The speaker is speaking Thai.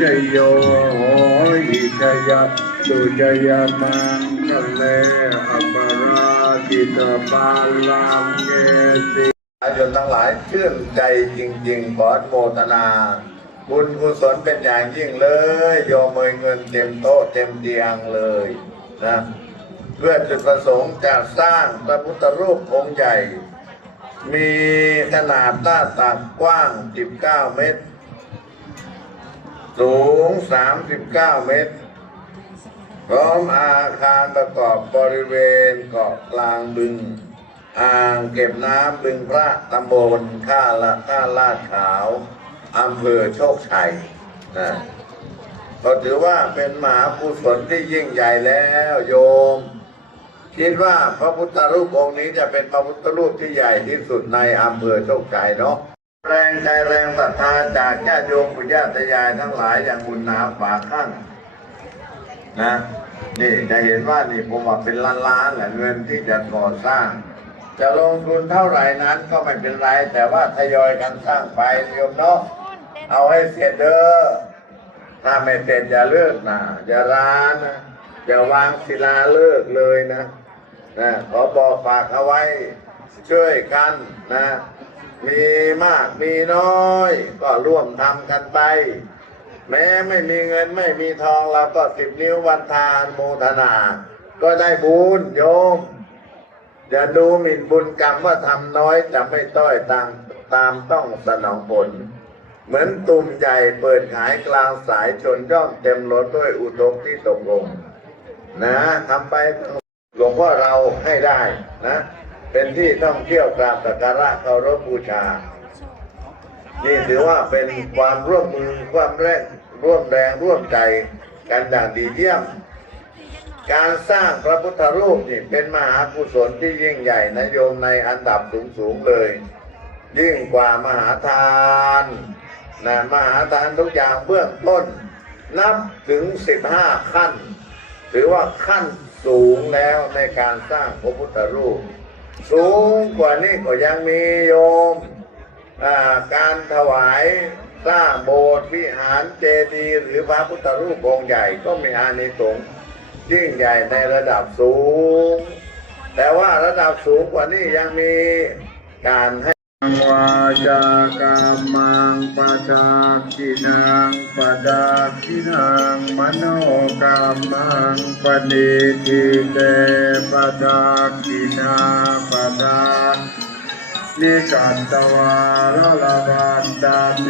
จโยโหหิชยะสุจยมังคะเลอปราจิตปาลังเกติประชาชนทั้งหลายชื่นใจจริง ๆ ขอโมทนา บุญกุศลเป็นอย่างยิ่งเลยโยมเมยเงินเต็มโต๊ะเต็มเตียงเลยนะเพื่อจุดประสงค์จะสร้างพระพุทธรูปองค์ใหญ่ มีขนาดหน้าตักกว้าง 19 เมตร สูง 39 เมตร พร้อมอาคารประกอบบริเวณเกาะกลางบึง อ่างเก็บน้ำบึงพระตำบลข้าละข้าลาดขาวอำเภอโชคชัยนะก็ถือว่าเป็นมหากุศลที่ยิ่งใหญ่แล้วโยม คิดว่าพระพุทธรูปองค์นี้จะเป็นพระพุทธรูปที่ใหญ่ที่สุดในอำเภอโชคชัยเนาะ แรงใจแรงศรัทธาจากญาติโยมปุญญาตยายทั้งหลายอย่างบุญหนาฝาข้างนะนี่จะเห็นว่านี่ผมว่าเป็นล้านล้านๆแหละเงินที่จะก่อสร้าง จะลงทุนเท่าไหร่นั้นก็ไม่เป็นไร แต่ว่าทยอยกันสร้างไปโยมเนาะเอาให้เสร็จเด้อถ้าไม่เสร็จอย่าเลิกนะอย่าร้านนะอย่าวางศิลาเลิกเลยนะนะขอบอกฝากเอาไว้ช่วยกันนะ มีมากมีน้อย ก็ร่วมทำกันไป แม้ไม่มีเงินไม่มีทองเราก็สิบนิ้ววันทานโมทนา ก็ได้บุญโยมอย่าดูหมิ่นบุญกรรมว่าทำน้อยจะไม่ต้อยตามตามต้องสนองผล เหมือนตุ่มใหญ่เปิดขายกลางสายชนย่อมเต็มรถด้วยอุดมที่ตกลง นะทำไปหลวงพ่อเราให้ได้นะ เป็นที่ท่องเที่ยวกราบสักการะเคารพบูชา นี่ถือว่าเป็นความร่วมมือความแรงร่วมแรงร่วมใจกันอย่างดีเยี่ยม การสร้างพระพุทธรูปนี่เป็นมหากุศลที่ยิ่งใหญ่นโยมในอันดับสูงสูงเลย ยิ่งกว่ามหาทานนะมหาทานทุกอย่างเบื้องต้น นับถึงสิบห้าขั้น ถือว่าขั้นสูงแล้วในการสร้างพระพุทธรูป สูงกว่านี้ก็ยังมีโยมอ่าการถวายสร้างโบสถ์วิหารเจดีย์หรือพระพุทธรูปองค์ใหญ่ก็มีอานิสงส์ยิ่งใหญ่ในระดับสูง แต่ว่าระดับสูงกว่านี้ยังมีการให้ วาจากามังปะดาคินังปะดาคินังมโนกามังปณิทิเตปะดาคินาปะดานิกัตตวาระลาบันตาเต